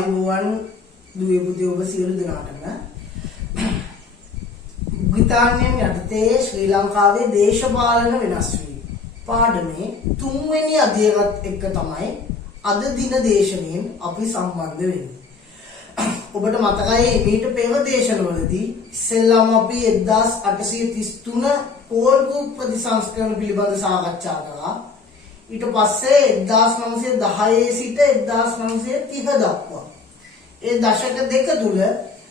ආයුබෝවන් දුවේ පුතේ ඔබ සියලු දෙනාටම බ්‍රිතාන්‍යයන් යටතේ ශ්‍රී ලංකාවේ දේශපාලන වෙනස් වීම පාඩමේ 3 වෙනි අධ්‍යයනත් එක්ක තමයි අද දින දේශනෙන් අපි සම්බන්ධ වෙන්නේ. ඔබට මතකයි ඊට පෙර දේශනවලදී ඉස්සෙල්ලාම අපි 1833 පෝල් ගෲප් ප්‍රතිසංස්කරණ පිළිබඳ සාකච්ඡා කළා. ඊට පස්සේ 1910 සිට 1930 දක්වා ඒ දශක දෙක තුල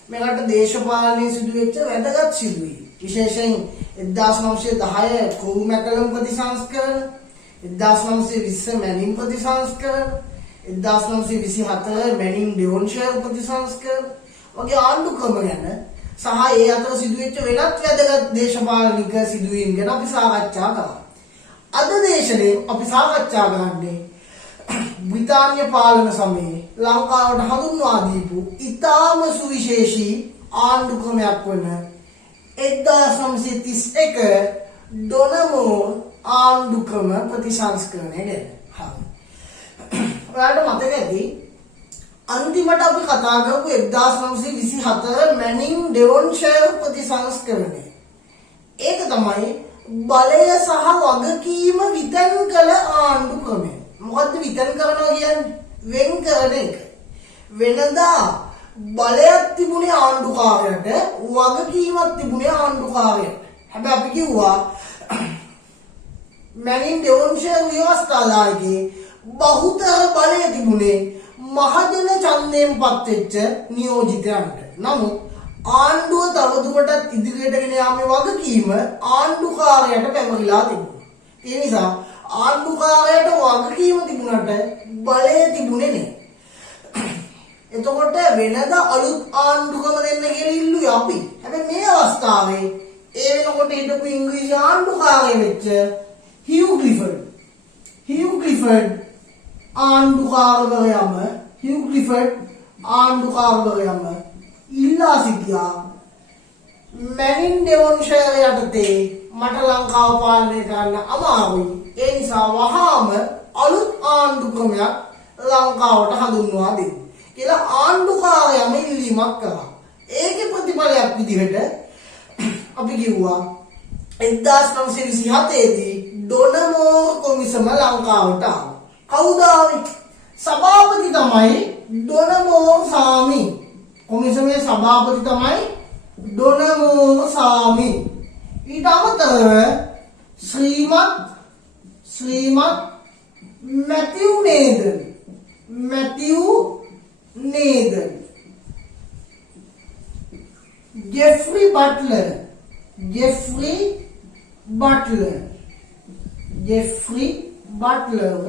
මෙරට දේශපාලනයේ සිදුවෙච්ච වැදගත් සිදුවීම් විශේෂයෙන් 1910 කොහු මැකලම් ප්‍රතිසංස්කරණ 1920 මැනින් ප්‍රතිසංස්කරණ 1924 මැනින් ඩෙවොන්ෂයර් ප්‍රතිසංස්කරණ වගේ ආණ්ඩු ක්‍රම ගැන සහ ඒ අතර සිදුවෙච්ච වෙනත් වැදගත් දේශපාලනික සිදුවීම් ගැන අපි සාකච්ඡා කළා. අද දේශනේ අපි සාකච්ඡා කරන්නේ බ්‍රිතාන්‍ය පාලන සමයේ ලංකාවට හඳුන්වා දීපු ඉතාම සුවිශේෂී ආණ්ඩු ක්‍රමයක් වන 1931 ඩොනමෝර් ආණ්ඩු ක්‍රම ප්‍රතිසංස්කරණය ගැන. ඔයාලට මතක ඇති අන්තිමට අපි කතා කරපු 1924 මැනින් ඩෙවොන්ෂයර් ප්‍රතිසංස්කරණය. ඒක තමයි බලය සහ වගකීම විතන් කළ ආණ්ඩු ක්‍රමය. මොකද්ද විතන් කරනවා කියන්නේ? වෙන් කරන එක. වෙනදා බලයක් තිබුණේ ආණ්ඩුකාරයට, වගකීමක් තිබුණේ ආණ්ඩුකාරයට. හැබැයි අපි කිව්වා මැනින් ඩෙවොන්ෂයර් ව්‍යවස්ථාදායකේ බහුතර බලය තිබුණේ මහජන ඡන්දයෙන් පත්වෙච්ච නියෝජිතයන්ට. නමුත් ආණ්ඩුව තවදුරටත් ඉදිරියට ගෙන යාමේ වගකීම ආණ්ඩුකාරයට පැවරිලා තිබුණා. ඒ නිසා ආණ්ඩුකාරයට වගකීම තිබුණාට බලය තිබුණේ නැහැ. එතකොට වෙනද අලුත් ආණ්ඩුකම දෙන්න කියලා ඉල්ලුවේ අපි. හැබැයි මේ අවස්ථාවේ ඒ වෙනකොට හිටපු ඉංග්‍රීසි ආණ්ඩුකාරයෙ වෙච්ච හියු ක්ලිෆර්ඩ් ආණ්ඩුකාරවරයම ඉල්ලා සිටියා මැනින් ඩෙවොන්ෂයර් යටතේ මට ලංකාව පාලනය කරන්න අමාරුයි. ඒ නිසා වහාම අලුත් ආණ්ඩු ක්‍රමයක් ලංකාවට හඳුන්වා දෙන්න කියලා ආණ්ඩුකාරයම ඉල්ලීමක් කළා. ඒකේ ප්‍රතිඵලයක් විදිහට අපි කිව්වා 1927 දී ඩොනමෝර් කොමිසම ලංකාවට ආවා. කවුද ආවේ? සභාපති තමයි ඩොනමෝර් සාමි. කොමිසමේ සභාපති තමයි ඩොනමෝර් සාමි. ඊට අමතරව ශ්‍රීමත් මැතිව් නේදන් ජෙෆ්රි බට්ලර්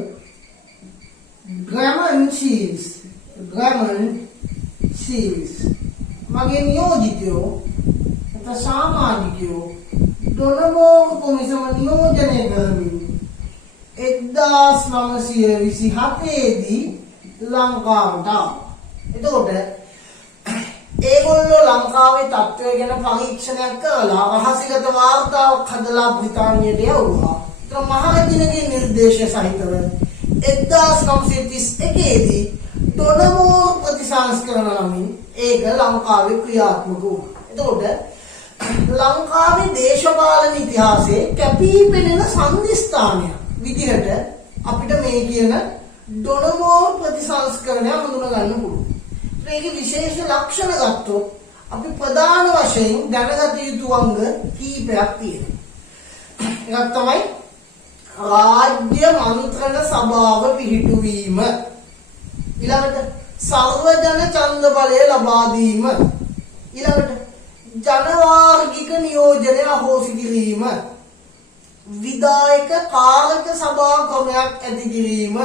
ග්‍රැමන් සීල්ස් මගේ නියෝජිතයෝ සාමාජිකයෝ ඩොනමෝර් කොමිසම නියෝජනය කරමින් 1927 දී ලංකාවට ආවා. එතකොට ඒගොල්ලෝ ලංකාවේ තත්ත්වය ගැන පරීක්ෂණයක් කරලා රහසිගත වාර්තාවක් හදලා බ්‍රිතාන්‍යයට යවුවා. ඒතර මහරජුගේ නිර්දේශය සහිතව 1931 දී ඩොනමෝර් ප්‍රතිසංස්කරණ නමින් ඒක ලංකාවේ ක්‍රියාත්මක වුණා. එතකොට ලංකාවේ දේශපාලන ඉතිහාසයේ කැපී පෙනෙන සම්දිස්ථානයක් විදිහට අපිට මේ කියන ඩොනමෝර් ප්‍රතිසංස්කරණය හඳුනා ගන්න පුළුවන්. ඒකේ විශේෂ ලක්ෂණ ගත්තොත් අපි ප්‍රධාන වශයෙන් දැනගත යුතු අංග කීපයක් තියෙනවා. එකක් තමයි රාජ්‍ය මන්ත්‍රණ සභාව පිහිටුවීම. ඊළඟට සර්වජන ඡන්ද බලය ලබා දීම. ඊළඟට ජනවාර්ගික නියෝජනය අහෝසි කිරීම. විධායක කාරක සභා ක්‍රමයක් ඇති කිරීම.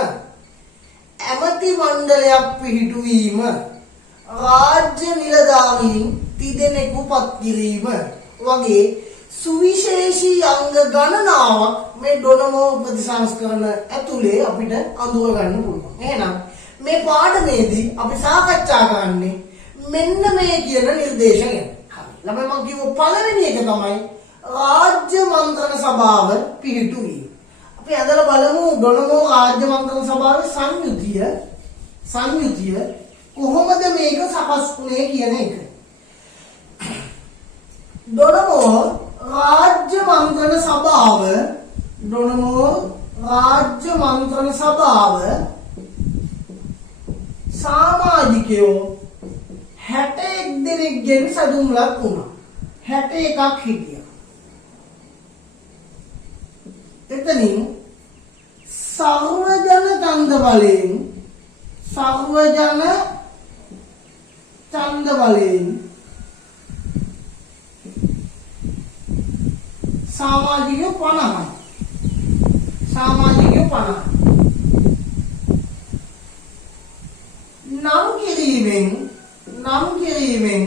ඇමති මණ්ඩලයක් පිහිටුවීම. රාජ්‍ය නිලධාරීන් තිදෙනෙකු පත් කිරීම වගේ සුවිශේෂී අංග ගණනාවක් මේ ඩොනමෝර් ප්‍රතිසංස්කරණ ඇතුලේ අපිට අඳුර ගන්න පුළුවන්. එහෙනම් මේ පාඩමේදී අපි සාකච්ඡා කරන්නේ මෙන්න මේ කියන නිර්දේශ ගැන. හරි. ළමයි මම කිව්ව පළවෙනි එක තමයි රාජ්‍ය මන්ත්‍රණ සභාව පිහිටුවීම. අපි අදලා බලමු ඩොනමෝර් රාජ්‍ය මන්ත්‍රණ සභාවේ සංයුතිය කොහොමද මේක සකස් වුනේ කියන එක. ඩොනමෝ රාජ්‍ය මන්ත්‍රණ සභාව සමාජිකයෝ 61 දෙනෙක්ගෙන් සැදුම්ලත් වුණා. 61ක් හිටියා. එතනින් සර්වජන ඡන්ද බලයෙන් සමාජිකයෝ 50යි. නම් කිරීමෙන්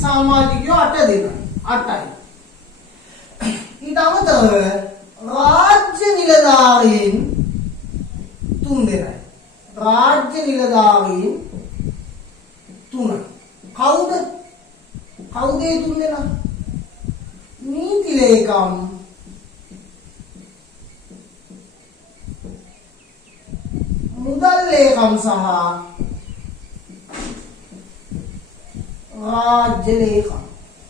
සමාජිකයෝ 8 දෙනෙක්. 8යි. ඊට අමතරව රාජ්‍ය නිලධාරීන් 3 දෙනෙක්. කවුද ඒ 3 දෙනා? නීති ලේකම්, මුදල් ලේකම් සහ රාජ්‍ය ලේකම්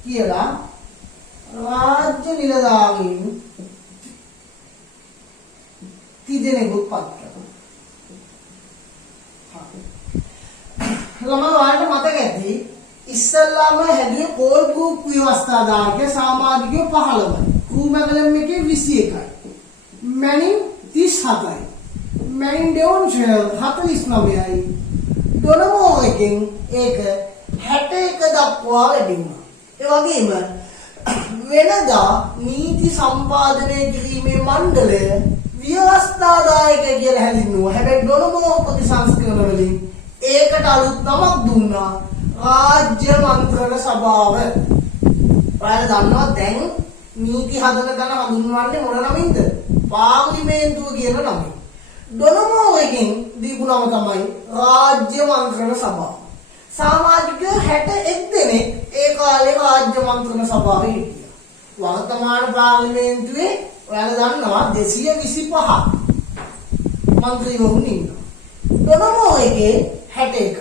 කියලා රාජ්‍ය නිලධාරීන් 30 දෙනෙකුත් පත් කරනවා. ළමයි වලට මතක ඇති ඉස්සල්ලාම හැදුවේ කෝල් ගෲප් ව්‍යවස්ථාදායක සමාජිකයෝ 15යි. ක්‍රූමැගලම් එකේ 21යි. මැනින් 37යි. මැනින් ඩෙවොන්ෂයර් 49යි. ඩොනමෝ එකෙන් ඒක 61 දක්වා වැඩි වුණා. ඒ වගේම වෙනදා නීති සම්පාදනය කිරීමේ මණ්ඩලය ව්‍යවස්ථාදායක කියලා හැඳින්වුවා. හැබැයි ඩොනමෝ ප්‍රතිසංස්කරණ වලින් ඒකට අලුත් නමක් දුන්නා. රාජ්‍ය මන්ත්‍රණ සභාව. ඔයාලා දන්නවා දැන් නීති හදන තැන හඳුන්වන්නේ මොන නමින්ද? පාර්ලිමේන්තුව කියන නමින්. ඩොනමෝ එකෙන් දීපු නම තමයි රාජ්‍ය මන්ත්‍රණ සභාව. සමාජිකයෝ 61 දෙනෙක් ඒ කාලේ රාජ්‍ය මන්ත්‍රණ සභාවේ හිටියා. වර්තමාන පාර්ලිමේන්තුවේ ඔයාලා දන්නවා 225 මන්ත්‍රීවරුන් ඉන්නවා. ඩොනමෝ එකේ 61.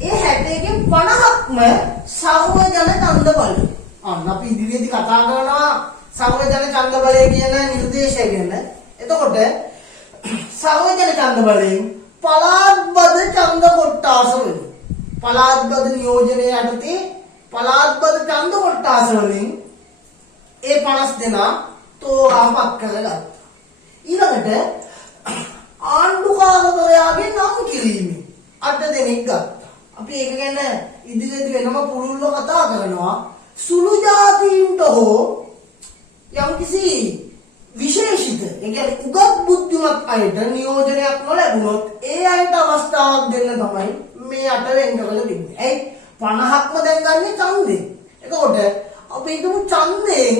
ඒ 61කින් 50ක්ම සර්වජන ඡන්ද බලය. අන්න අපි ඉදිරියේදී කතා කරනවා සර්වජන ඡන්ද බලය කියන නිර්දේශය ගැන. එතකොට සර්වජන ඡන්ද බලයෙන් පළාත්බද ඡන්ද කොට්ටාස වලින් පළාත්බද නියෝජනය යටතේ පළාත්බද ඡන්ද කොට්ටාස වලින් ඒ 50 දෙනා තෝරාපත් කරගත්තා. ඊළඟට ආණ්ඩුකාරවරයාගේ නම් කිරීමෙන් 8 දෙනෙක් ගත්තා. අපි ඒක ගැන ඉදිරියේදී වෙනම පුළුල්ව කතා කරනවා. සුළු ජාතීන්ට හෝ යම්කිසි විශේෂිත, ඒ කියන්නේ උගත් බුද්ධිමත් අයට නියෝජනයක් නොලැබුණොත් ඒ අයට අවස්ථාවක් දෙන්න තමයි මේ 8 වෙන් කරලා තිබුණේ. ඇයි 50ක්ම දැන් ගන්නේ ඡන්දේ. එතකොට අපි හිතමු ඡන්දයෙන්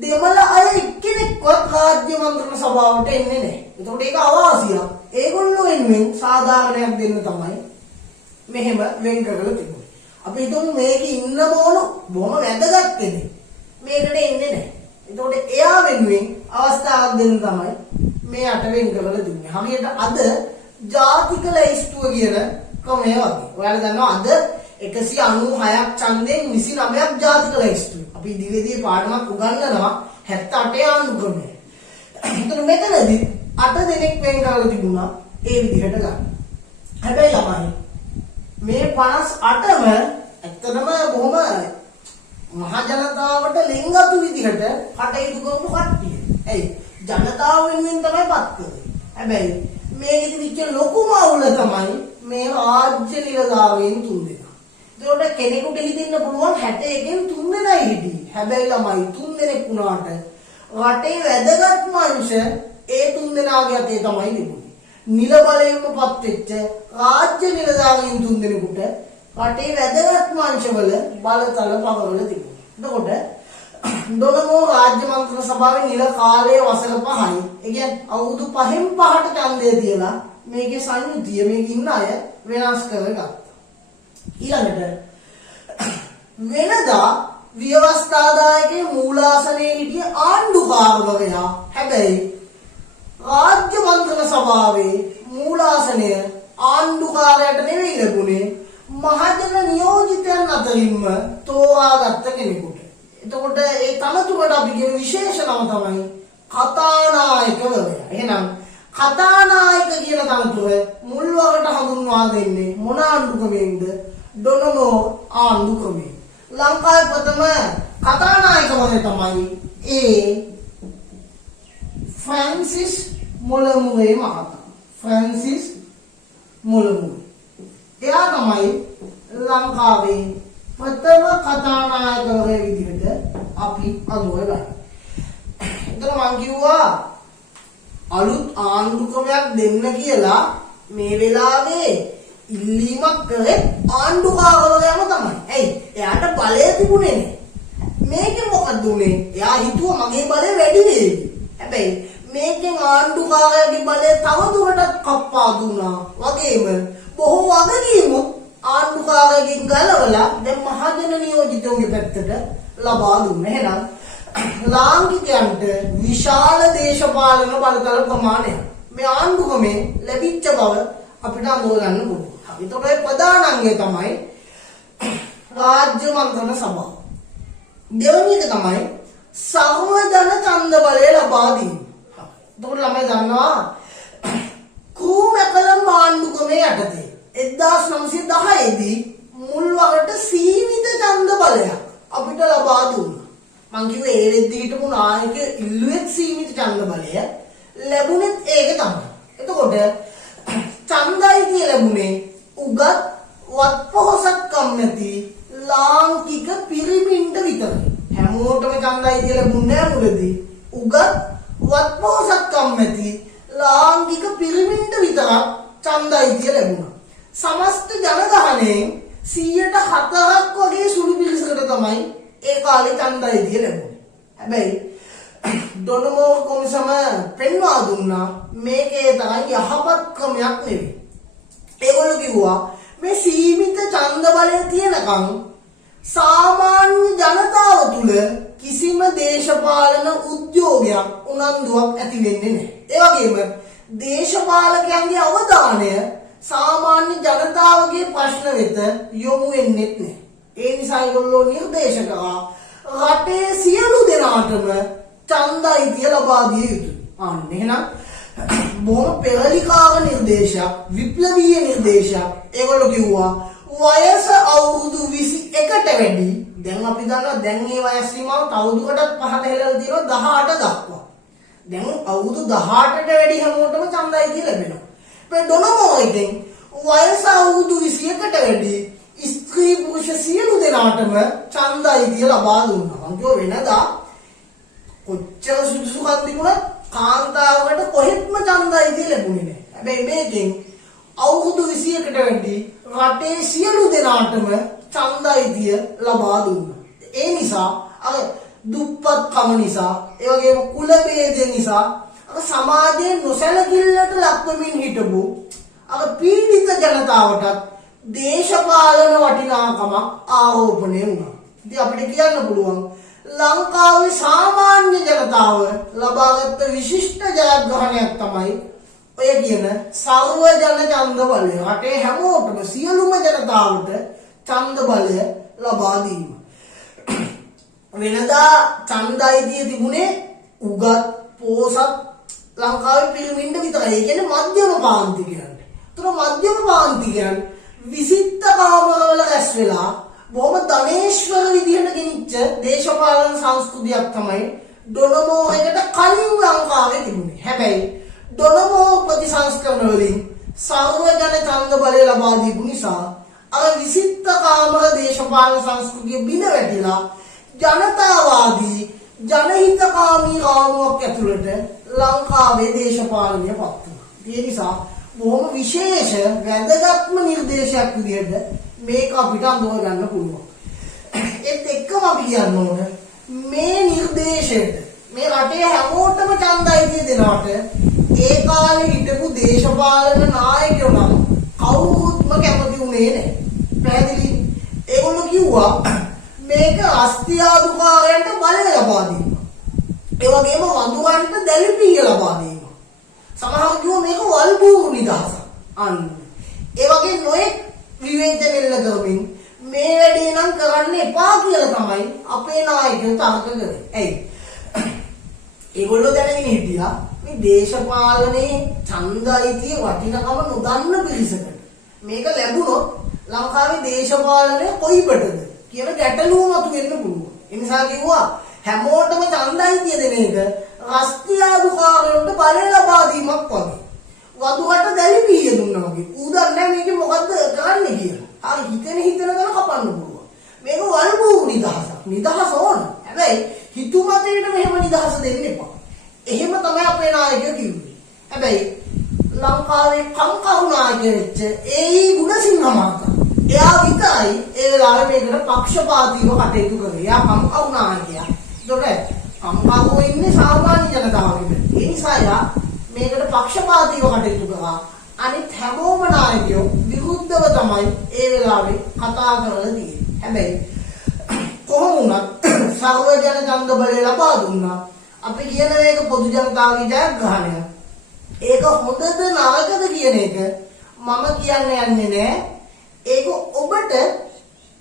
දෙමළ අය එක්කෙනෙක්වත් රාජ්‍ය මන්ත්‍රණ සභාවට එන්නේ නැහැ. එතකොට ඒක අවාසියක්. ඒගොල්ලෝ වෙනුවෙන් සාධාරණයක් දෙන්න තමයි මෙහෙම වෙන් කරලා තිබුණේ. අපි හිතමු මේකේ ඉන්න බොහොම වැදගත් කෙනෙක් මේකට එන්නේ නැහැ. එතකොට එයා වෙනුවෙන් අවස්ථාවක් දෙන්න තමයි මේ 8 වෙන් කරලා දුන්නේ. හරියට අද ජාතික ලැයිස්තුව කියන ක්‍රමය වගේ. ඔයාලා දන්නවා අද 196ක් ඡන්දයෙන් 29ක් ජාතික ලැයිස්තුව. අපි දිවෙදී පාඩමක් උගන්වනවා 78 ආණ්ඩු ක්‍රමය. එතකොට මෙතනදී 8 දෙනෙක් වෙන් කරලා තිබුණා ඒ විදිහට ගන්න. හැබැයි ළමයි මේ 58ම ඇත්තටම බොහොම මහ ජනතාවට ලෙන්ගතු විදිහට කටයුතු කරපු කට්ටිය. එයි ජනතාව වෙනුවෙන් තමයි පත් කරේ. හැබැයි මේකෙදි විච්ච ලොකුම අවුල තමයි මේ රාජ්‍ය නිලධාරීන් 3 දෙනා. ඒකට කෙනෙකුට හිතෙන්න පුළුවන් 61කින් 3 දෙනයි හිටියේ. හැබැයි ළමයි 3 දෙනෙක් වුණාට රටේ වැදගත්ම අංශ ඒ 3 දෙනාගේ අතේ තමයි තිබුණේ. නිල බලයෙන්ම පත් වෙච්ච රාජ්‍ය නිලධාරීන් 3 දෙනෙකුට රටේ වැදගත්ම අංශවල බලතල පවරවල තිබුණා. එතකොට ඩොනමෝ රාජ්‍ය මන්ත්‍රණ සභාවේ නිල කාලය වසර 5යි. ඒ කියන්නේ අවුරුදු 5න් 5ට ඡන්දය තියලා මේකේ සංයුතිය මේක ඉන්න අය වෙනස් කරගත්තා. ඊළඟට වෙනදා ව්‍යවස්ථාදායකයේ මූලාසනයේ හිටිය ආණ්ඩුකාරවරයා හැබැයි රාජ්‍ය මන්ත්‍රණ සභාවේ මූලාසනය ආණ්ඩුකාරයට නෙවෙයි ලැබුණේ මහජන නියෝජිතයන් අතරින්ම තෝරාගත්ත කෙනෙකුට. එතකොට ඒ තනතුරට අපි කියන විශේෂ නම තමයි කතානායකවරයා. එහෙනම් කතානායක කියන තනතුර මුල්වරට හඳුන්වා දෙන්නේ මොන ආණ්ඩුක්‍රමයෙන්ද? ඩොනමෝ ආණ්ඩුක්‍රමයෙන්. ලංකාවේ ප්‍රථම කතානායකවරයා තමයි ෆ්‍රැන්සිස් මොලමුවේ මහතා. ෆ්‍රැන්සිස් මොලමුවේ. එයා තමයි ලංකාවේ ප්‍රථම කතානායකවරයා විදිහට අපි අඳුරගන්නේ. එතන මං කිව්වා අලුත් ආණ්ඩුක්‍රමයක් දෙන්න කියලා මේ වෙලාවේ ඉල්ලීමක් කරේ ආණ්ඩුකාරවරයාම තමයි. ඇයි? එයාට බලය තිබුණේ නෑ. මේකෙන් මොකද උනේ? එයා හිතුවා මගේ බලය වැඩි වෙයි. හැබැයි මේකෙන් ආණ්ඩුකාරයාගේ බලය තව දුරටත් කප්පා දුන්නා. වගේම බොහෝ වගකීමුත් ආණ්ඩුකාරයෙක්ගෙන් ගලවලා දැන් මහජන නියෝජිතවගේ පැත්තට ලබා දුන්නා. එහෙනම් ලාංකිකයන්ට විශාල දේශපාලන බලතල ප්‍රමාණයක් මේ ආණ්ඩුක්‍රමයෙන් ලැබිච්ච බව අපිට අඳුරගන්න පුළුවන්. ඒතකොට ප්‍රධාන අංගය තමයි රාජ්‍ය මන්ත්‍රණ සභාව. දෙවෙනි එක තමයි සර්වජන ඡන්ද බලය ලබා දීම. එතකොට ළමයි දන්නවා කුමකලම් ආණ්ඩුක්‍රමයේ යටතේ 1910 දී මුල්වරට සීමිත ඡන්ද බලයක් අපිට ලබා දුන්නා. මං කිව්වේ ඒ වෙද්දි හිටපු නායක ඉල්ලුවෙත් සීමිත ඡන්ද බලය ලැබුණෙත් ඒක තමයි. එතකොට ඡන්දයි කියලා ලැබුණේ උගත් වත්පොහොසත්කම් නැති ලාංකික පිරිමින්ට විතරයි. හැමෝටම ඡන්දයි කියලා ලැබුණේ නැහැ මුලදී. උගත් වත්පොහොසත්කම් නැති ලාංකික පිරිමින්ට විතරක් ඡන්දයි කියලා ලැබුණා. සමස්ත ජනගහනයෙන් 104ක් වගේ සුළු පිරිසකට තමයි ඒ කාලේ ඡන්දයි කියලා ලැබුණේ. හැබැයි ඩොනමෝ කොමිසම පෙන්වා දුන්නා මේකේ තරම් යහපත් ක්‍රමයක් නෙවෙයි. ඒගොල්ලෝ කිව්වා මේ සීමිත ඡන්ද බලය තියෙනකන් සාමාන්‍ය ජනතාව තුළ කිසිම දේශපාලන උද්‍යෝගයක් උනන්දුවක් ඇති වෙන්නේ නැහැ. ඒ වගේම දේශපාලකයන්ගේ අවධානය සාමාන්‍ය ජනතාවගේ ප්‍රශ්න වෙත යොමු වෙන්නේ නැහැ. ඒ නිසා ඒගොල්ලෝ නිර්දේශ කරා රටේ සියලු දෙනාටම ඡන්දයි කියලා ලබා දිය යුතුයි. අන්න එහෙනම් බොහොම පෙරලිකාර නිර්දේශයක්, විප්ලවීය නිර්දේශයක්. ඒගොල්ලෝ කිව්වා වයස අවුරුදු 21ට වැඩි. දැන් අපි දන්නවා දැන් මේ වයස් සීමාව තවදුරටත් පහත හෙලලා තියෙනවා 18 දක්වා. දැන් අවුරුදු 18ට වැඩි හැමෝටම ඡන්දයි කියලා ලැබෙනවා. මේ ඩොනමෝ එකෙන් වයස අවුරුදු 21ට වැඩි ස්ත්‍රී පුරුෂ සියලු දෙනාටම ඡන්දයි කියලා ලබා දුන්නා. මං කිව්ව වෙනදා කොච්චර සුදුසුකම් තිබුණත් කාන්තාවකට කොහෙත්ම ඡන්දයි කියලා ලැබුණේ නැහැ. හැබැයි මේකෙන් අවුරුදු 21කට වැඩි රටේ සියලු දෙනාටම ඡන්දයිතිය ලබා දුන්නා. ඒ නිසා අර දුප්පත්කම නිසා, ඒ වගේම කුල ભેද නිසා අර සමාජයේ නොසැලකිල්ලට ලක්වමින් හිටපු අර පීඩිත ජනතාවට දේශපාලන වටිනාකමක් ආරෝපණය වුණා. ඉතින් අපිට කියන්න පුළුවන් ලංකාවේ සාමාන්‍ය ජනතාව ලබාගත් විශිෂ්ට ජයග්‍රහණයක් තමයි ඔය කියන සර්වජන ඡන්ද බලය. රටේ හැමෝටම සියලුම ජනතාවට ඡන්ද බලය ලබා දීම. වෙනදා ඡන්දයිතිය තිබුණේ උගත් පොහොසත් ලංකාවේ පිරිමින්ට විතරයි. ඒ කියන්නේ මධ්‍යම පාන්තිකයන්ට. ඒතර මධ්‍යම පාන්තිකයන් විසිට කාමරවල රැස් වෙලා බොහොම ධනේශ්වර විදිහට ගෙනිච්ච දේශපාලන සංස්කෘතියක් තමයි ඩොනමෝ එකට කලින් ලංකාවේ තිබුණේ. හැබැයි ඩොනමෝ ප්‍රතිසංස්කරණ වලින් සර්වජන ඡන්ද බලය ලබා දීපු නිසා අර විසිට කාමර දේශපාලන සංස්කෘතිය බිඳ වැටිලා ජනතාවාදී ජනහිතකාමී රාමුවක් ඇතුළට ලංකාවේ දේශපාලනය පත් වුණා. ඒ නිසා බොහොම විශේෂ වැදගත්ම නිර්දේශයක් විදිහට මේක අපිට අඳුර ගන්න පුළුවන්. ඒත් එක්කම අපි කියන්න ඕන මේ නිර්දේශයට මේ රටේ හැමෝටම ඡන්දයිතිය දෙනවට ඒ කාලේ හිටපු දේශපාලන 나යකයෝ නම් කවුරුත්ම කැමති වුණේ නැහැ. පැහැදිලි? ඒගොල්ලෝ කිව්වා මේක රස්තියාදුකාරයන්ට බලය ලබා දීම. ඒ වගේම වඳුරන්ට දැලිපිය ලබා දීම. සමහර කිව්ව මේක වල්බූරු නිදහසක්. අන්න ඒ වගේ නොයෙක් විවේචන එල්ල කරමින් මේ වැඩේ නම් කරන්න එපා කියලා තමයි අපේ නායකයෝ තර්ක කරේ. ඇයි? ඒගොල්ලෝ දැනගෙන හිටියා මේ දේශපාලනයේ ඡන්ද අයිතිය වටිනකම නොදන්න පිරිසකට මේක ලැබුණොත් ලංකාවේ දේශපාලනය කොයිබටද කියන ගැටලුව මතුවෙන්න පුළුවන්. ඒ නිසා කිව්වා හැමෝටම ඡන්ද අයිතිය දෙන එක රාෂ්ට්‍රීයකාරයන්ට බලය ලබා දීමක් වගේ. වදුකට දැලි පීය දුන්නා වගේ. ඌ දන්නේ මේක මොකද්ද කරන්නේ කියලා. හරි හිතෙන ගමන් කපන්න පුළුවන්. මේක වල්බූරු නිදහසක්. නිදහස ඕන. හැබැයි හිතුමතේට මෙහෙම නිදහස දෙන්න එපා. එහෙම තමයි අපේ නායකයෝ කිව්වේ. හැබැයි ලංකාවේ කම්කරු නායකයෙක් වෙච්ච ඒ ගුණසිංහ මහතා එයා විතරයි ඒ වෙලාවේ මේකට පක්ෂපාතීව කටයුතු කරේ. එයා කම්කරු නායකයා. ඒකට කම්කරු ඉන්නේ සාමාන්‍ය ජනතාවගේ. ඒ නිසා එයා මේකට පක්ෂපාතීව කටයුතු කරා. අනිත් හැමෝම නායකයෝ විරුද්ධව තමයි ඒ වෙලාවේ කතා කරලා තියෙන්නේ. හැබැයි කොහොම වුණත් සර්ව ජන ඡන්ද බලය ලබා දුන්නා. අපි කියන එක පොදු ජනතාවගේ ජයග්‍රහණය. ඒක හොඳද නරකද කියන එක මම කියන්න යන්නේ නැහැ. ඒක ඔබට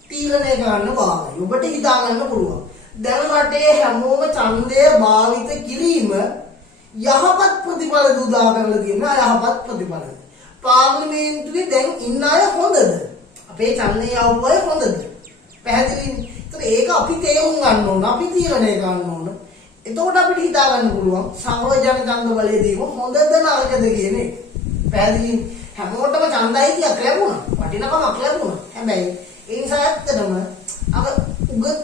තීරණය කරන්න බාරයි. ඔබට හිතා ගන්න පුළුවන්. දැන් රටේ හැමෝම ඡන්දය භාවිත කිරීම යහපත් ප්‍රතිඵල දුදා කරලා තියෙන යහපත් ප්‍රතිඵල. පාර්ලිමේන්තුවේ දැන් ඉන්න අය හොඳද? අපේ ඡන්දය යවපු අය හොඳද? පැහැදිලිනේ. ඒක අපි තේරුම් ගන්න ඕන. අපි තීරණය ගන්න ඕන. එතකොට අපිට හිතා ගන්න පුළුවන් සර්ව ජන ඡන්ද බලය දීම හොඳද නරකද කියන එක. පැහැදිලි හැමෝටම ඡන්දයිතියක් ලැබුණා. වටිනකමක් ලැබුණා. හැබැයි ඒ නිසා ඇත්තටම අර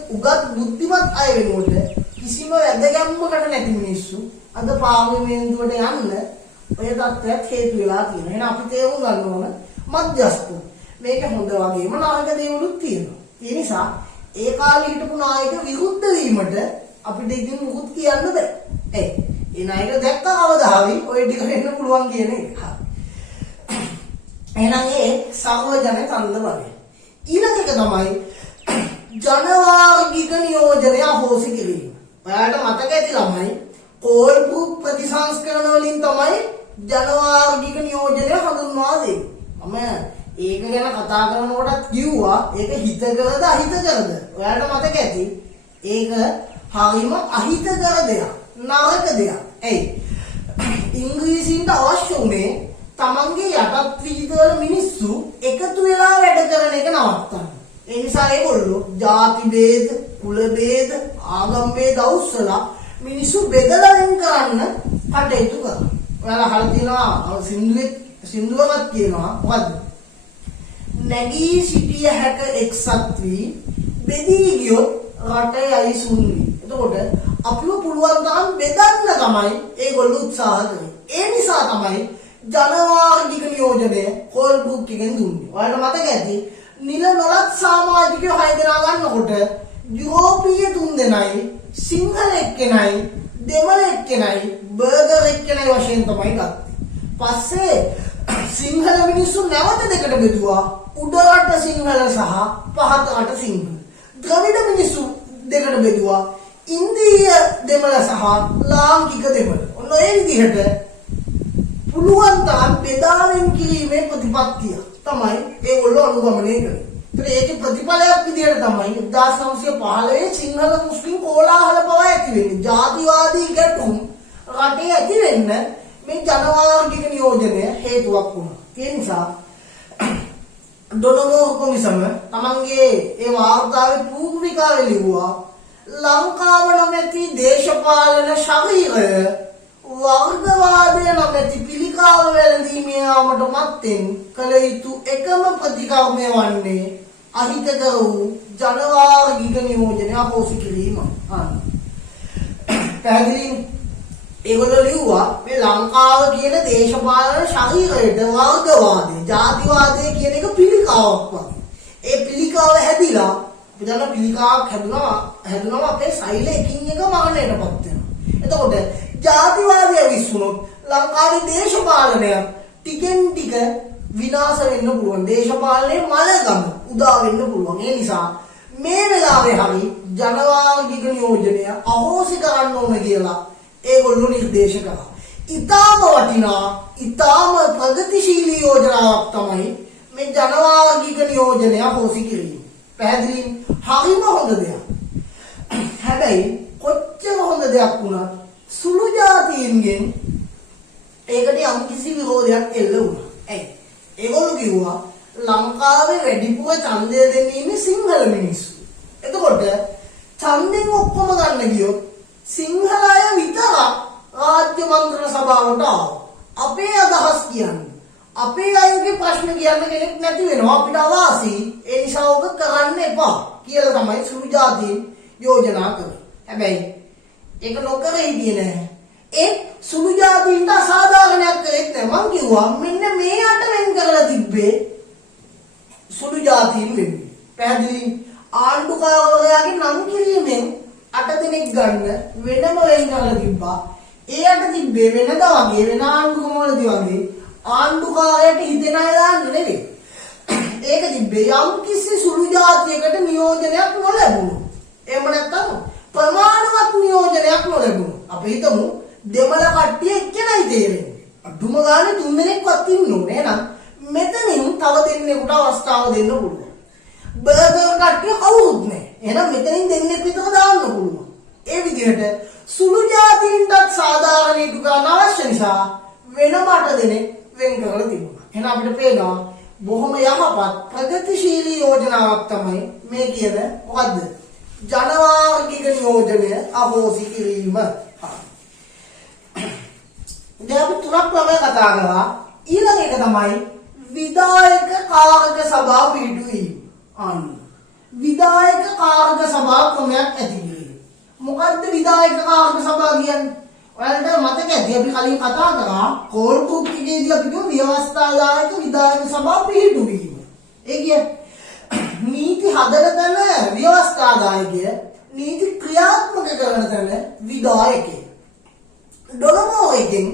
උගත් බුද්ධිමත් අය වෙනුවට කිසිම වැදගැම්මකට නැති මිනිස්සු අද පාර්ලිමේන්තුවට යන්න ඔය තත්ත්වයක් හේතු වෙලා තියෙනවා. එහෙනම් අපි තේරුම් ගන්න ඕන මධ්‍යස්ථ. මේක හොඳ වගේම නරක දේවලුත් තියෙනවා. ඒ නිසා ඒ කාලේ හිටපු නායක විරුද්ධ වීමට අපිට ඉතින් මුකුත් කියන්න බෑ. ඒ නායක දැක්ක අවදාවි ඔය ටික වෙන්න පුළුවන් කියන එක. එහෙනම් ඒ සර්ව ජන ඡන්ද බලය. ඊළඟ එක තමයි ජනවාර්ගික නියෝජනය අහෝසි කිරීම. ඔයාලට මතක ඇති ළමයි කෝල්පු ප්‍රතිසංස්කරණ වලින් තමයි ජනවාර්ගික නියෝජනය හඳුන්වා දෙන්නේ. මම ඒක ගැන කතා කරනකොටත් කිව්වා ඒක හිතකරද අහිතකරද? ඔයාලට මතක ඇති ඒක හරිම අහිතකර දෙයක්. නරක දෙයක්. ඇයි? ඉංග්‍රීසින්ට අවශ්‍ය උනේ තමන්ගේ යටත් විජිතවල මිනිස්සු එකතු වෙලා වැඩ කරන එක නවත්තන්න. ඒ නිසා ඒගොල්ලෝ ಜಾති ભેද, කුල ભેද, ආගම් ભેද අවුස්සලා මිනිස්සු බෙදලා වෙන් කරන්න කටයුතු කරා. ඔයාලා අහලා තියෙනවා සින්දුවක් කියනවා මොකද්ද? නැගී සිටිය හැක එක්සත් වී බෙදී ගියොත් රටේ අයිසුන් වී. එතකොට අපිව පුළුවන් තරම් බෙදන්න තමයි ඒගොල්ලෝ උත්සාහ කරන්නේ. ඒ නිසා තමයි ජනවාර්ගික නියෝජනය කෝල් බුක් එකෙන් දුන්නේ. ඔයාලට මතක ඇති නිල නොලත් සමාජිකයෝ 6 දෙනා ගන්නකොට යුරෝපීය 3 දෙනයි සිංහල එක්කෙනයි දෙමළ එක්කෙනයි බර්ගර් එක්කෙනයි වශයෙන් තමයි ගත්තේ. පස්සේ සිංහල මිනිස්සු නැවත දෙකට බෙදුවා. උඩ රට සිංහල සහ පහත රට සිංහල. ද්‍රවිඩ මිනිස්සු දෙකට බෙදුවා. ඉන්දීය දෙමළ සහ ලාංකික දෙමළ. ඔන්න ඒ විදිහට පුළුවන් තරම් බෙදාවෙන් කිරීමේ ප්‍රතිපත්තිය තමයි ඒගොල්ලෝ අනුගමනය කරන්නේ. ඒත් ඒකේ ප්‍රතිඵලයක් විදිහට තමයි 1915 සිංහල මුස්ලිම් කෝලාහල පවා ඇති වෙන්නේ. ජාතිවාදී ගැටුම් රටේ ඇති වෙන්න මේ ජනවාර්ගික නියෝජනය හේතුවක් වුණා. ඒ නිසා ඩොනමෝ කොමිසම තමන්ගේ ඒ වාර්තාවේ පූර්විකාවේ ලිව්වා ලංකාව නැමැති දේශපාලන ශරීරය වර්ගවාදය නැමැති පිළිකාව වැළඳීමේ යාමට මත්තෙන් කළ යුතු එකම ප්‍රතිකර්මය වන්නේ අහිතකර වූ ජනවාර්ගික නියෝජනය අහෝසි කිරීම. පැහැදිලිනේ? ඒගොල්ලෝ ලිව්වා මේ ලංකාව කියන දේශපාලන ශරීරයට වර්ගවාදය, ජාතිවාදය කියන එක පිළිකාවක් වගේ. ඒ පිළිකාව හැදිලා අපි දන්න පිළිකාවක් හැදුනවා අපේ සෛල එකින් එක මරණයටපත් වෙනවා. එතකොට ජාතිවාදය විශ්ුණොත් ලංකාවේ දේශපාලනය ටිකෙන් ටික විනාශ වෙන්න පුළුවන්. දේශපාලනයේ මලගම උදා වෙන්න පුළුවන්. ඒ නිසා මේ වෙලාවේ හරි ජනවාර්ගික නියෝජනය අහෝසි කරන්න ඕන කියලා ඒගොල්ලෝ නිර්දේශ කරා. ඉතාම වටිනා ඉතාම ප්‍රගතිශීලී යෝජනාවක් තමයි මේ ජනවාර්ගික නියෝජනය හොසි කිරීම. පැහැදිලි? හරිම හොඳ දෙයක්. හැබැයි කොච්චර හොඳ දෙයක් වුණත් සුළු ජාතීන්ගෙන් ඒකට යම් කිසි විරෝධයක් එල්ල වුණා. ඇයි? ඒගොල්ලෝ කිව්වා ලංකාවේ වැඩිපුර ඡන්දය දෙන්නේ ඉන්නේ සිංහල මිනිස්සු. එතකොට ඡන්දෙන් ඔක්කොම ගන්න ගියොත් සිංහල අය විතරක් රාජ්‍ය මන්ත්‍රණ සභාවට ආවා. අපේ අදහස් කියන්නේ අපේ අයගේ ප්‍රශ්න කියන්න කෙනෙක් නැති වෙනවා අපිට අවාසි. ඒ නිසා ඔබ කරන්න එපා කියලා තමයි සුළු ජාතීන් යෝජනා කරේ. හැබැයි ඒක නොකර හිටියේ නැහැ. ඒ සුළු ජාතීන්ට අසාධාරණයක් කරෙත් නැහැ. මං කිව්වා මෙන්න මේ අට වෙන් කරලා තිබ්බේ සුළු ජාතීන් වෙන්නේ. පැහැදිලි? ආණ්ඩුකාරවරයාගේ නම් කිරීමෙන් 8 දෙනෙක් ගන්න වෙනම වෙන් කරලා තිබ්බා. ඒ අට තිබ්බේ වෙනදා වගේ වෙන ආණ්ඩුකමවලදී වගේ ආණ්ඩුකාරයට හිතෙන අය දාන්න නෙවෙයි. ඒක තිබ්බේ යම් කිසි සුළු ජාතියකට නියෝජනයක් නොලැබුණු. එහෙම නැත්නම් ප්‍රමාණවත් නියෝජනයක් නොලැබුණු. අපි හිතමු දෙමළ කට්ටිය එක්කෙනයි තේරෙන්නේ. අඩුම ගානේ 3 දෙනෙක්වත් ඉන්න ඕනේ. එහෙනම් මෙතනින් තව දෙන්නෙකුට අවස්ථාව දෙන්න පුළුවන්. බර්ගර් කට්ටිය කවුරුත් නැහැ. එහෙනම් මෙතනින් දෙන්නෙක් විතර දාන්න පුළුවන්. ඒ විදිහට සුළු ජාතීන්ටත් සාධාරණ ඉටු ගන්න අවශ්‍ය නිසා වෙනම 8 දෙනෙක් වෙන් කරලා තිබුණා. එහෙනම් අපිට පේනවා බොහොම යහපත් ප්‍රගතිශීලී යෝජනාවක් තමයි මේ කියන මොකද්ද? ජනවාර්ගික නියෝජනය අහෝසි කිරීම. දැන් අපි තුනක් තමයි කතා කරා. ඊළඟ එක තමයි විධායක කාර්ක සභා පිටුවීම. විධායක කාර්ක සභා ක්‍රමයක් ඇති කිරීම. මොකද්ද විධායක කාර්ක සභා කියන්නේ? ඔයාලට මතක ඇති අපි කලින් කතා කරා කෝල් ගෲප් එකේදී අපි කිව්ව ව්‍යවස්ථාදායක විධායක සභා පිටුවීම. ඒ කියන්නේ නීති හදන තැන ව්‍යවස්ථාදායකය, නීති ක්‍රියාත්මක කරන තැන විධායකය. ඩොලමෝ එකෙන්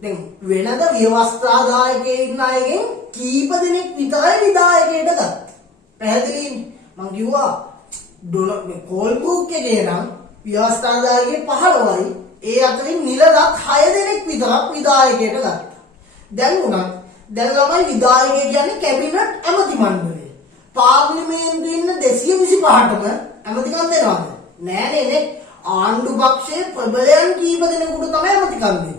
දැන් වෙනද ව්‍යවස්ථාදායකයේ ඉන්න අයගෙන් කීප දෙනෙක් විතරයි විධායකයට ගත්තා. පැහැදිලිනේ? මම කිව්වා කෝල් ගෲප් එකේ නම් ව්‍යවස්ථාදායකයේ 15යි. ඒ අතරින් නිලදත් 6 දෙනෙක් විතරක් විධායකයට ගත්තා. දැන් උනත් දැන් ළමයි විධායකය කියන්නේ කැබිනට් ඇමති මණ්ඩලය. පාර්ලිමේන්තුවේ ඉන්න 225ටම ඇමතිකම් දෙනවද? නෑ නේ. ආණ්ඩු පක්ෂයේ ප්‍රබලයන් කීප දෙනෙකුට තමයි ඇමතිකම් දෙන්නේ.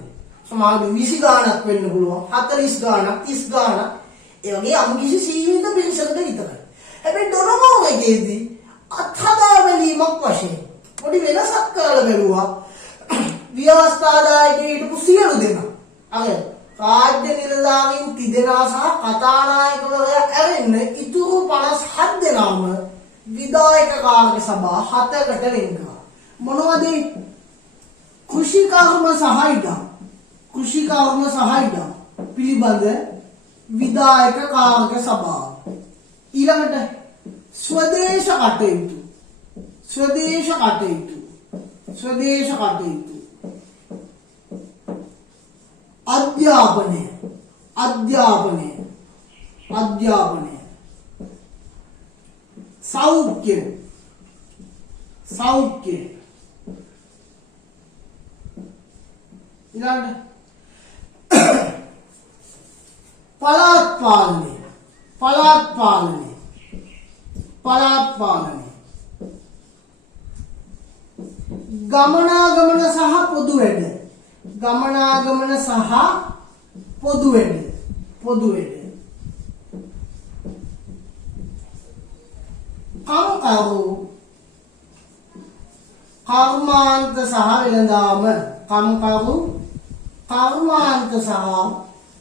සමහර 20 ගාණක් වෙන්න පුළුවන්, 40 ගාණක්, 30 ගාණක්. ඒ වගේ අම්කිසි සීමිත පිරිසකට විතරයි. හැබැයි ඩොනමෝ එකේදී අත්හදා බැලීමක් වශයෙන් පොඩි වෙනසක් කරලා බැලුවා. ව්‍යවස්ථාදායකයේ හිටපු සියලු දෙනා අර රාජ්‍ය නිලධාරීන් 30 දෙනා සහ කතානායකවරයා ඇරෙන්න ඉතුරු 57 දෙනාම විධායක කාර්ක සභා 7කට වෙන් කරා. මොනවද? කෘෂිකර්ම සහ ඉඩම් පිළිබඳ විධායක කාර්ක සභාව. ඊළඟට ස්වදේශ කටයුතු අධ්‍යාපනය සෞඛ්‍ය ඊළඟට පළාත් පාලනය ගමනාගමන සහ පොදු වැඩ කම්කරු කර්මාන්ත සහ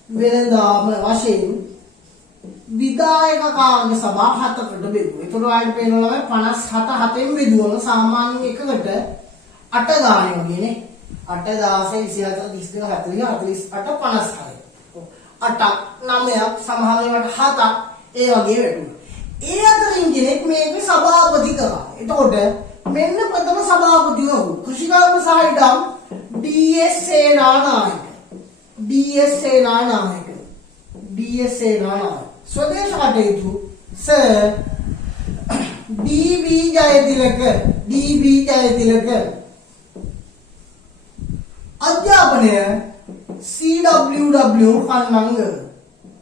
වෙළඳාම වශයෙන් විධායක කාර්ය සභා 7කට බෙදුවා. ඒතකොට ආයෙත් පේනවා 57 7න් බෙදුවම සාමාන්‍ය එකකට 8 ගානේ වගේනේ. 8 16 24 32 48 56. 8ක් 9ක් සමහර ඒවාට 7ක් ඒ වගේ වැටුණා. ඒ අතරින් කෙනෙක් මේකේ සභාපති කරා. එතකොට මෙන්න ප්‍රථම සභාපතිව වූ කෘෂිකර්ම සහ ඉඩම් DS සේනානායක. ස්වදේශ කටයුතු සර් DB ජයතිලක අධ්‍යාපනය CWW කන්නංග.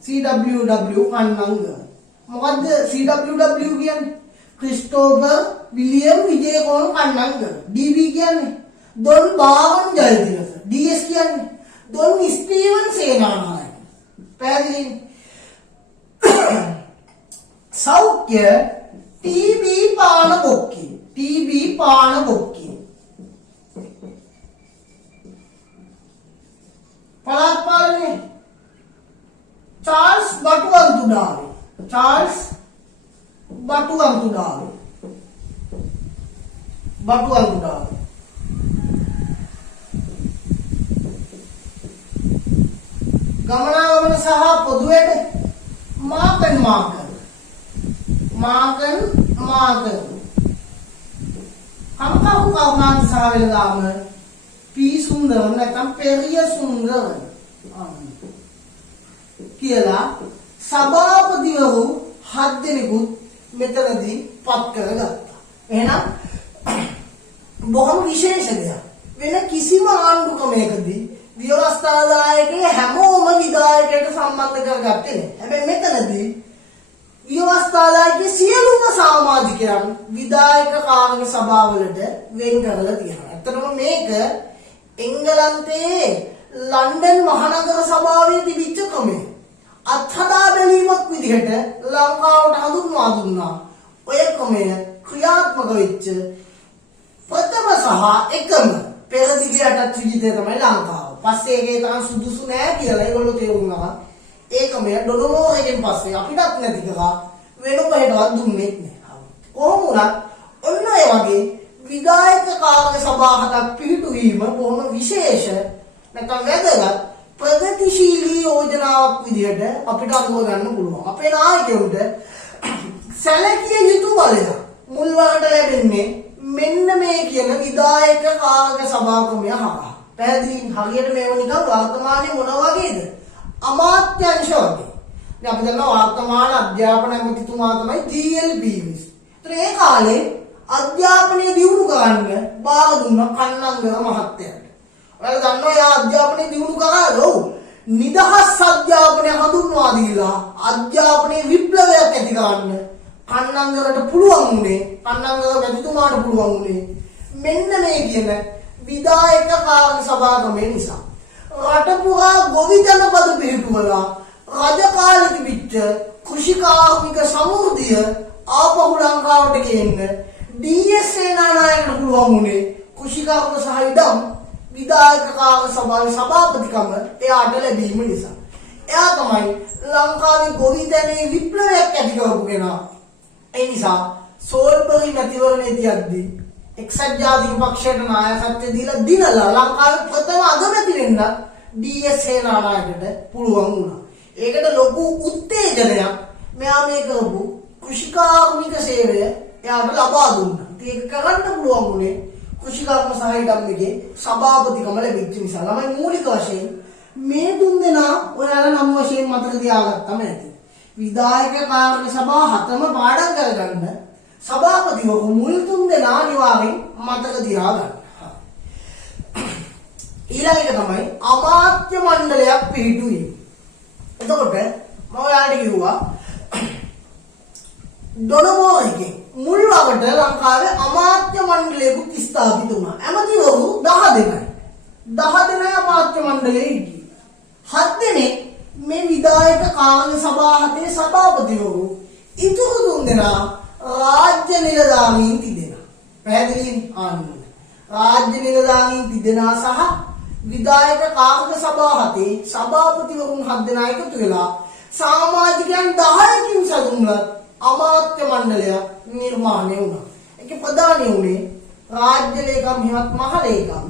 CWW කන්නංග. මොකද්ද CWW කියන්නේ? Christopher William Wijekoon කන්නංග. DB කියන්නේ දොන් බාවන් ජයතිලක. DS කියන්නේ දොන් ස්ටීවන් සේනානායක. පැහැදිලි? සෞඛ්‍ය TB පානබොක්කි. TB පානබොක්කි. පළාත් පාලනය චාල්ස් බටුවන්තුඩාවේ. චාල්ස් බටුවන්තුඩාවේ. බටුවන්තුඩාවේ. ගමනාගමන සහ පොදු වැඩ මාකන් මාකන්. මාකන් මාකන්. කම්කහු කවුනාන් සහ වෙලදාම පී සුන්දර නැත්නම් පෙරිය සුන්දර කියලා සභාපතිවරු 7 දෙනෙකුත් මෙතනදී පත් කරගත්තා. එහෙනම් බොහොම විශේෂ දෙයක්. වෙන කිසිම ආණ්ඩුක්‍රමයකදී ව්‍යවස්ථාදායකයේ හැමෝම විධායකයට සම්බන්ධ කරගත්තේ නැහැ. හැබැයි මෙතනදී ව්‍යවස්ථාදායකයේ සියලුම සමාජිකයන් විධායක කාර්ය සභාවලට වෙන් කරලා තියෙනවා. ඇත්තටම මේක එංගලන්තයේ ලන්ඩන් මහනගර සභාවේ තිබිච්ච ක්‍රමය. අත්හදා බැලීමක් විදිහට ලංකාවට හඳුන්වා දුන්නා. ඔය ක්‍රමය ක්‍රියාත්මක වෙච්ච ප්‍රථම සහ එකම පෙරදිගයටත් විජිතය තමයි ලංකාව. පස්සේ ඒකේ තරම් සුදුසු නෑ කියලා ඒගොල්ලෝ තේරුණා. ඒකම ඩොනමෝරගෙන් පස්සේ අපිටත් නැති කරා වෙන කොහෙටවත් දුන්නේ නැහැ. කොහොම වුණත් ඔන්න ඔය වගේ විධායක කාර්ය සභා හතක් පිහිටුවීම බොහොම විශේෂ නැත්නම් වැදගත් ප්‍රගතිශීලී යෝජනාවක් විදිහට අපිට අඳුර ගන්න පුළුවන්. අපේ නායකයන්ට සැලකිය යුතු බලය මුල්වරට ලැබෙන්නේ මෙන්න මේ කියන විධායක කාර්ය සභා ක්‍රමය හරහා. පැහැදිලි හරියට මේව නිකන් වර්තමානයේ මොන වගේද? අමාත්‍යංශ වගේ. දැන් අපි දන්නවා වර්තමාන අධ්‍යාපන ඇමතිතුමා තමයි GL පීරිස්. ඒතර ඒ කාලේ අධ්‍යාපනය දියුණු කරන්න බාර දුන්න කන්නංගර මහත්තයාට. ඔයාලා දන්නවා යා අධ්‍යාපනය දියුණු කරාද? ඔව්. නිදහස් අධ්‍යාපනය හඳුන්වා දීලා අධ්‍යාපනයේ විප්ලවයක් ඇති කරන්න කන්නංගරට පුළුවන් වුණේ. කන්නංගර මැතිතුමාට පුළුවන් වුණේ මෙන්න මේ කියන විධායක කාර්ය සභා ක්‍රමය නිසා. රට පුරා ගොවි ජනපද පිහිටුවලා රජ කාලේ තිබිච්ච කෘෂිකාර්මික සමෘද්ධිය ආපහු ලංකාවට ගේන්න DS සේනානායකට පුළුවන් වුණේ කෘෂිකාර්මික සහ ඉඩම් විධායක කාර්ය සභාවේ සභාපතිකම එයාට ලැබීම නිසා. එයා තමයි ලංකාවේ ගොවි දැනේ විප්ලවයක් ඇති කරපු කෙනා. ඒ නිසා සෝල්බරි මැතිවරණයේදී එක්සත් ජාතික පක්ෂයට නායකත්වය දීලා දිනලා ලංකාවේ ප්‍රථම අගමැති වෙන්න DS සේනානායකට පුළුවන් වුණා. ඒකට ලොකු උත්තේජනයක් මෙයා මේ කරපු කෘෂිකාර්මික සේවය එයාට ලබා දුන්නා. ඒක කරන්න පුළුවන් වුණේ කෘෂිකාර්ම සහායකම්ගේ සභාපතිකම ලැබිච්ච නිසා. ළමයි මූලික වශයෙන් මේ තුන් දෙනා ඔයාලා නම් වශයෙන් මතක තියාගත්තම ඇති. විධායක කාර්ය සභා හතම පාඩම් කරගන්න සභාපතිවරු මුල් තුන් දෙනා අනිවාර්යෙන් මතක තියාගන්න. ඊළඟ එක තමයි අමාත්‍ය මණ්ඩලයක් පිහිටුවීම. එතකොට මම ඔයාලට කිව්වා ඩොනමෝරගෙන් මුල් වරට ලංකාවේ අමාත්‍ය මණ්ඩලයකුත් ස්ථාපිත වුණා. ඇමතිවරු 10 දෙනයි. 10 දෙනයි අමාත්‍ය මණ්ඩලයේ හිටියේ. 7 දෙනෙක් මේ විධායක කාර්ය සභා හතේ සභාපතිවරු. ඉතුරු 3 දෙනා රාජ්‍ය නිලධාරීන් තිදෙනා. පැහැදිලිද? රාජ්‍ය නිලධාරීන් තිදෙනා සහ විධායක කාර්ය සභා හතේ සභාපතිවරුන් 7 දෙනා එකතු වෙලා සමාජිකයන් 10කින් සතුන්ලත් අමාත්‍ය මණ්ඩලයක් නිර්මාණය වුණා. ඒකේ ප්‍රධානී වුණේ රාජ්‍ය ලේකම් හිමත් මහ ලේකම්.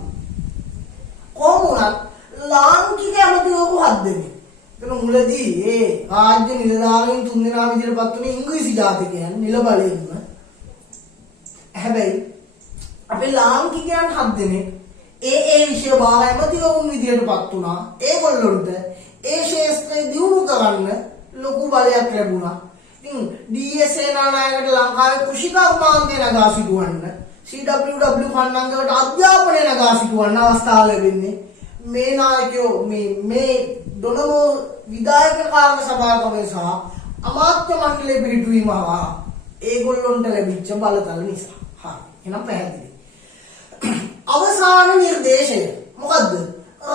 කොහොම වුණත් ලාංකික ඇමතිවරු 7 දෙනෙක්. එතන මුලදී ඒ රාජ්‍ය නිලධාරීන් 3 දෙනා විදිහටපත් වුණේ ඉංග්‍රීසි ජාතිකයන් නිල බලයෙන්ම. හැබැයි අපේ ලාංකිකයන් 7 දෙනෙක් ඒ විෂය භාග ඇමතිවරුන් විදිහටපත් වුණා. ඒගොල්ලොන්ට ඒ ශාස්ත්‍රය දියුණු කරන්න ලොකු බලයක් ලැබුණා. ඉතින් DS සේනානායකට ලංකාවේ කෘෂිකර්මාන්තය නගා සිටුවන්න CWW කන්නංගකට අධ්‍යාපනය නගා සිටුවන්න අවස්ථාව ලැබෙන්නේ මේ නායකයෝ මේ ඩොනමෝ විධායක කාර්ය සභාවකම සහ අමාත්‍ය මණ්ඩලයේ පිහිටුවීම හා ඒගොල්ලොන්ට ලැබිච්ච බලතල නිසා. හරි. එහෙනම් පැහැදිලි. අවසාන නිර්දේශය මොකද්ද?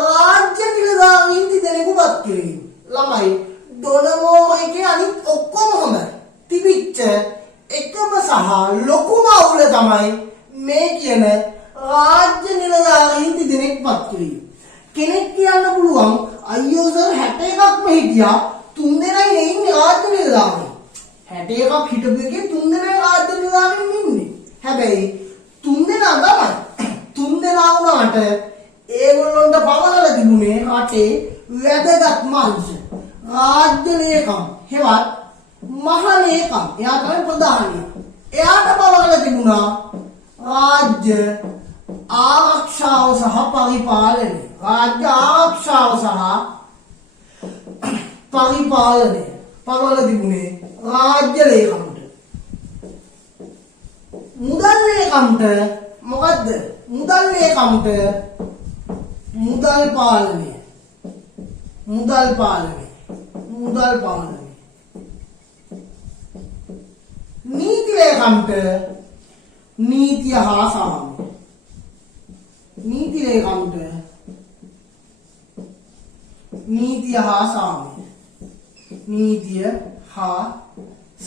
රාජ්‍ය නිලධාරීන් දෙදෙනෙකුපත් කිරීම. ළමයි ඩොනමෝ එකේ අනිත් ඔක්කොම හොඳයි. තිබිච්ච එකම සහ ලොකුම අවුල තමයි මේ කියන රාජ්‍ය නිලධාරීන් දෙදෙනෙක්පත් කිරීම. කෙනෙක් කියන්න පුළුවන් අයියෝ සර් 61ක්ම හිටියා 3 දෙනයි ඉන්නේ රාජ්‍ය නිලධාරීන්. 61ක් හිටපු එකේ 3 දෙනා රාජ්‍ය නිලධාරීන් ඉන්නේ. හැබැයි 3 දෙනා තමයි 3 දෙනා වුණාට ඒගොල්ලොන්ට පවරලා තිබුණේ රටේ වැදගත්ම අංශ. රාජ්‍ය ලේකම් හෙවත් මහ ලේකම්. එයා තමයි ප්‍රධානියා. එයාට පවරලා තිබුණා රාජ්‍ය ආරක්ෂාව සහ පරිපාලනය. රාජ්‍ය ආරක්ෂාව සහ පරිපාලනය පවරලා තිබුණේ රාජ්‍ය ලේකම්ට. මුදල් ලේකම්ට මොකද්ද? මුදල් ලේකම්ට මුදල් පාලනය. මුදල් පාලනය. මුදල් පාලනය. නීති ලේකම්ට නීතිය හා සාමය. නීති ලේකම්ට නීතිය හා සාමය. නීතිය හා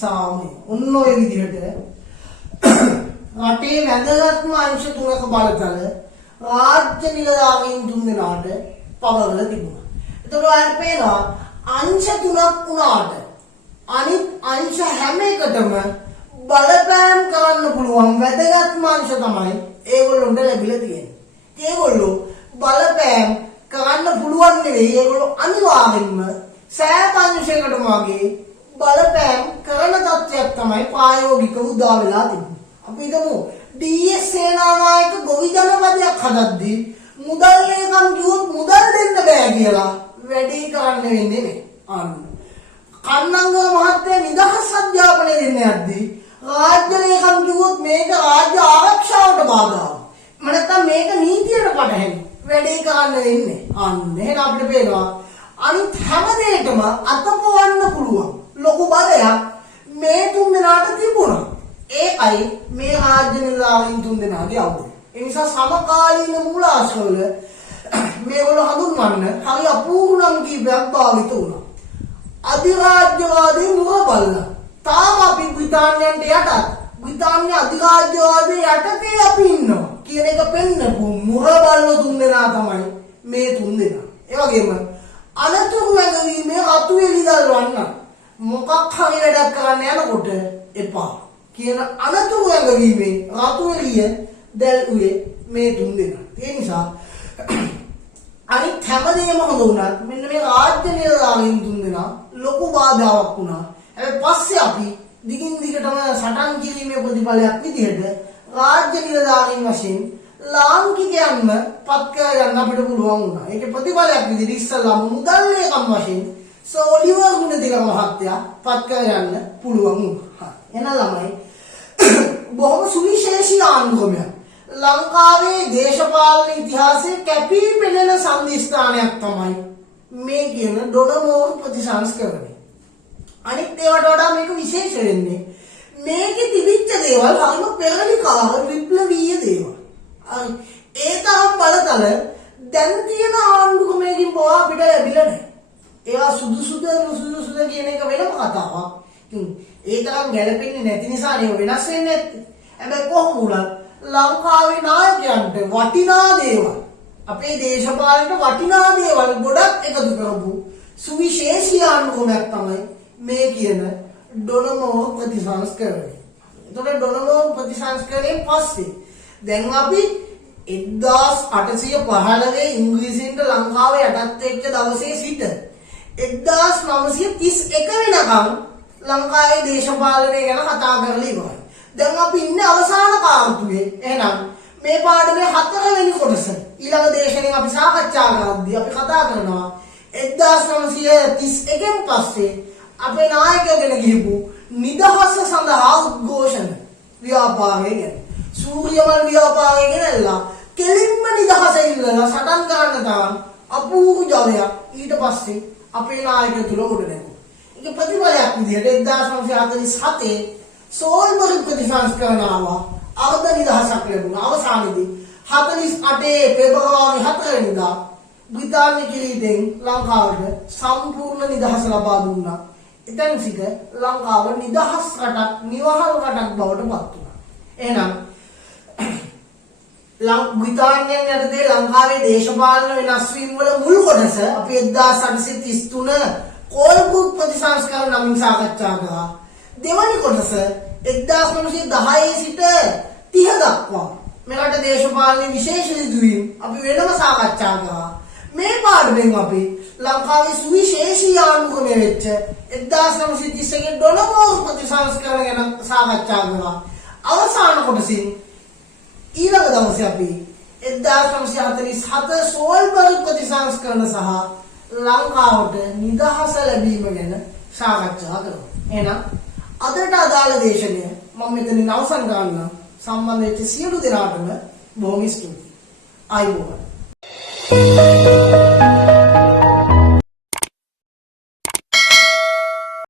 සාමය. ඔන්න ඔය විදිහට රටේ වැදගත්ම අංශ තුනක බලතල රාජ්‍ය නිලධාරීන් 3 දෙනාට පවරලා තිබුණා. එතකොට ඔයාලට පේනවා අංශ 3ක් වුණාට අනිත් අංශ හැම එකටම බලපෑම් කරන්න පුළුවන් වැදගත්ම අංශ තමයි ඒගොල්ලොන්ට ලැබිලා තියෙන්නේ. ඒගොල්ලෝ බලපෑම් කරන්න පුළුවන් නෙවෙයි, ඒගොල්ලෝ අනිවාර්යෙන්ම සෑම අංශයකටම වගේ බලපෑම් කරන තත්ත්වයක් තමයි ප්‍රායෝගිකව උදා වෙලා තිබුණේ. අපි හිතමු ඩී.එස්. සේනානායක ගොවි ජනපදයක් හදද්දී මුදල් ලේකම් කිව්වොත් මුදල් දෙන්න බෑ කියලා වැඩේ කරන්න වෙන්නේ නේ. අන්න කන්නංග මහත්තයා නිදහස් අධ්‍යාපනය දෙන්න යද්දී රාජ්‍ය ලේකම් කිව්වොත් මේක රාජ්‍ය ආරක්ෂාවට බාධාවක්. නැත්නම් මේක නීතියට පටහැනි. වැඩේ කරන්න වෙන්නේ. අන්න එහෙනම් අපිට පේනවා අනිත් හැම දෙයකම අතපොවන්න පුළුවන් ලොකු බලයක් මේ 3 දෙනාට තිබුණා. ඒකයි මේ රාජ්‍ය නිලධාරීන් 3 දෙනාගේ අවුල. ඒ නිසා සමකාලීන මූලාශ්‍රවල මේගොල්ලෝ හඳුන්වන්න හරි අපූර්ව නම් කීපයක් භාවිත වුණා. අධිරාජ්‍යවාදී මුරබල්ලා. තාම අපි බ්‍රිතාන්‍යයන්ට යටත්. බ්‍රිතාන්‍ය අධිරාජ්‍යවාදී යටතේ අපි ඉන්නවා කියන එක පෙන්නපු මුරබල්ලා 3 දෙනා තමයි මේ 3 දෙනා. ඒ වගේම අනතුරු වැගීමේ රතු එළි දල්වන්න මොකක් හරි වැඩක් කරන්න යනකොට එපා කියන අනතුරු වැගීමේ රතු එළිය දැල්ුවේ මේ 3 දෙනා. ඒ නිසා අනිත් හැමදේම හොඳ වුණත් මෙන්න මේ රාජ්‍ය නිලධාරීන් 3 දෙනා ලොකු බාධාවක් වුණා. හැබැයි පස්සේ අපි දිගින් දිගටම සටන් කිරීමේ ප්‍රතිඵලයක් විදිහට රාජ්‍ය නිලධාරීන් වශයෙන් ලාංකිකයන්ම පත් කරගන්න අපිට පුළුවන් වුණා. ඒකේ ප්‍රතිඵලයක් විදිහට ඉස්සල්ලාම මුදල් ලේකම් වශයෙන් සෝලිවර් ගුණතිලක මහත්තයා පත් කරගන්න පුළුවන් වුණා. එහෙනම් ළමයි බොහොම සුවිශේෂී ආණ්ඩුක්‍රමයක්. ලංකාවේ දේශපාලන ඉතිහාසයේ කැපී පෙනෙන සම්දිස්ථානයක් තමයි මේ කියන ඩොනමෝර් ප්‍රතිසංස්කරණය. අනිත් ඒවාට වඩා මේක විශේෂ වෙන්නේ මේකේ තිබිච්ච දේවල් හරිම පෙරලිකාර විප්ලවීය දේවල්. ඒ තරම් බලතල දැන් තියෙන ආණ්ඩුක්‍රමයකින් පවා අපිට ලැබිලා නැහැ. ඒවා සුදුසුද නුසුදුසුද කියන එක වෙනම කතාවක්. ඒ තරම් ගැළපෙන්නේ නැති නිසා නේ වෙනස් වෙන්නේ නැත්තේ. හැබැයි කොහොම වුණත් ලංකාවේ නායකයන්ට වටිනා දේවල් අපේ දේශපාලනයට වටිනා දේවල් ගොඩක් එකතු කරපු සුවිශේෂී ආණ්ඩුක්‍රමයක් තමයි මේ කියන ඩොනමෝර් ප්‍රතිසංස්කරණය. එතකොට ඩොනමෝර් ප්‍රතිසංස්කරණයෙන් පස්සේ දැන් අපි 1815 ඉංග්‍රීසින්ට ලංකාව යටත් වෙච්ච දවසේ සිට 1931 වෙනකම් ලංකාවේ දේශපාලනය ගැන කතා කරලා ඉවරයි. දැන් අපි ඉන්නේ අවසාන කාලතුවේ. එහෙනම් මේ පාඩමේ 4 වෙනි කොටස ඊළඟ දේශනෙන් අපි සාකච්ඡා කරද්දී අපි කතා කරනවා 1931න් පස්සේ අපේ නායකයෝ ගැන ගිහපු නිදහස සඳහා උද්ඝෝෂණ ව්‍යාපාරය ගැන. සූර්යමල් ව්‍යාපාරය ගැනලා කෙලින්ම නිදහස ඉල්ලලා සටන් කරන්න තරම් අපූර්ව ජවයක් ඊට පස්සේ අපේ නායකයෝ තුල උඩ නැගුවා. ඒක ප්‍රතිඵලයක් විදිහට 1947 සෝල්බර්ග් ප්‍රතිසංස්කරණ ආවා. අර්ධ නිදහසක් ලැබුණා. අවසානයේදී 48 පෙබරවාරි 4 වෙනිදා බ්‍රිතාන්‍ය කිරීටෙන් ලංකාවට සම්පූර්ණ නිදහස ලබා දුන්නා. එතෙන් සිට ලංකාව නිදහස් රටක්, නිවහල් රටක් බවට පත් වුණා. එහෙනම් බ්‍රිතාන්‍යයන් යටතේ ලංකාවේ දේශපාලන වෙනස් වීම වල මුල් කොටස අපි 1833 කෝල්බර්ග් ප්‍රතිසංස්කරණ නමින් සාකච්ඡා කළා. දෙවැනි කොටස 1910 සිට 30 දක්වා මෙරට දේශපාලන විශේෂ සිදුවීම් අපි වෙනම සාකච්ඡා කළා. මේ පාඩමෙන් අපි ලංකාවේ සුවිශේෂී ආණ්ඩුක්‍රමය වෙච්ච 1931 ඩොනබෝර් ප්‍රතිසංස්කරණ ගැන සාකච්ඡා කළා. අවසාන කොටසින් ඊළඟ දවසේ අපි 1947 සෝල්බර්ග් ප්‍රතිසංස්කරණ සහ ලංකාවට නිදහස ලැබීම ගැන සාකච්ඡා කරමු. එහෙනම් අදට අදාළ දේශනය මම මෙතනින් අවසන් කරන්න. සම්බන්ධ වෙච්ච සියලු දෙනාටම බොහොම ස්තුතියි. ආයුබෝවන්.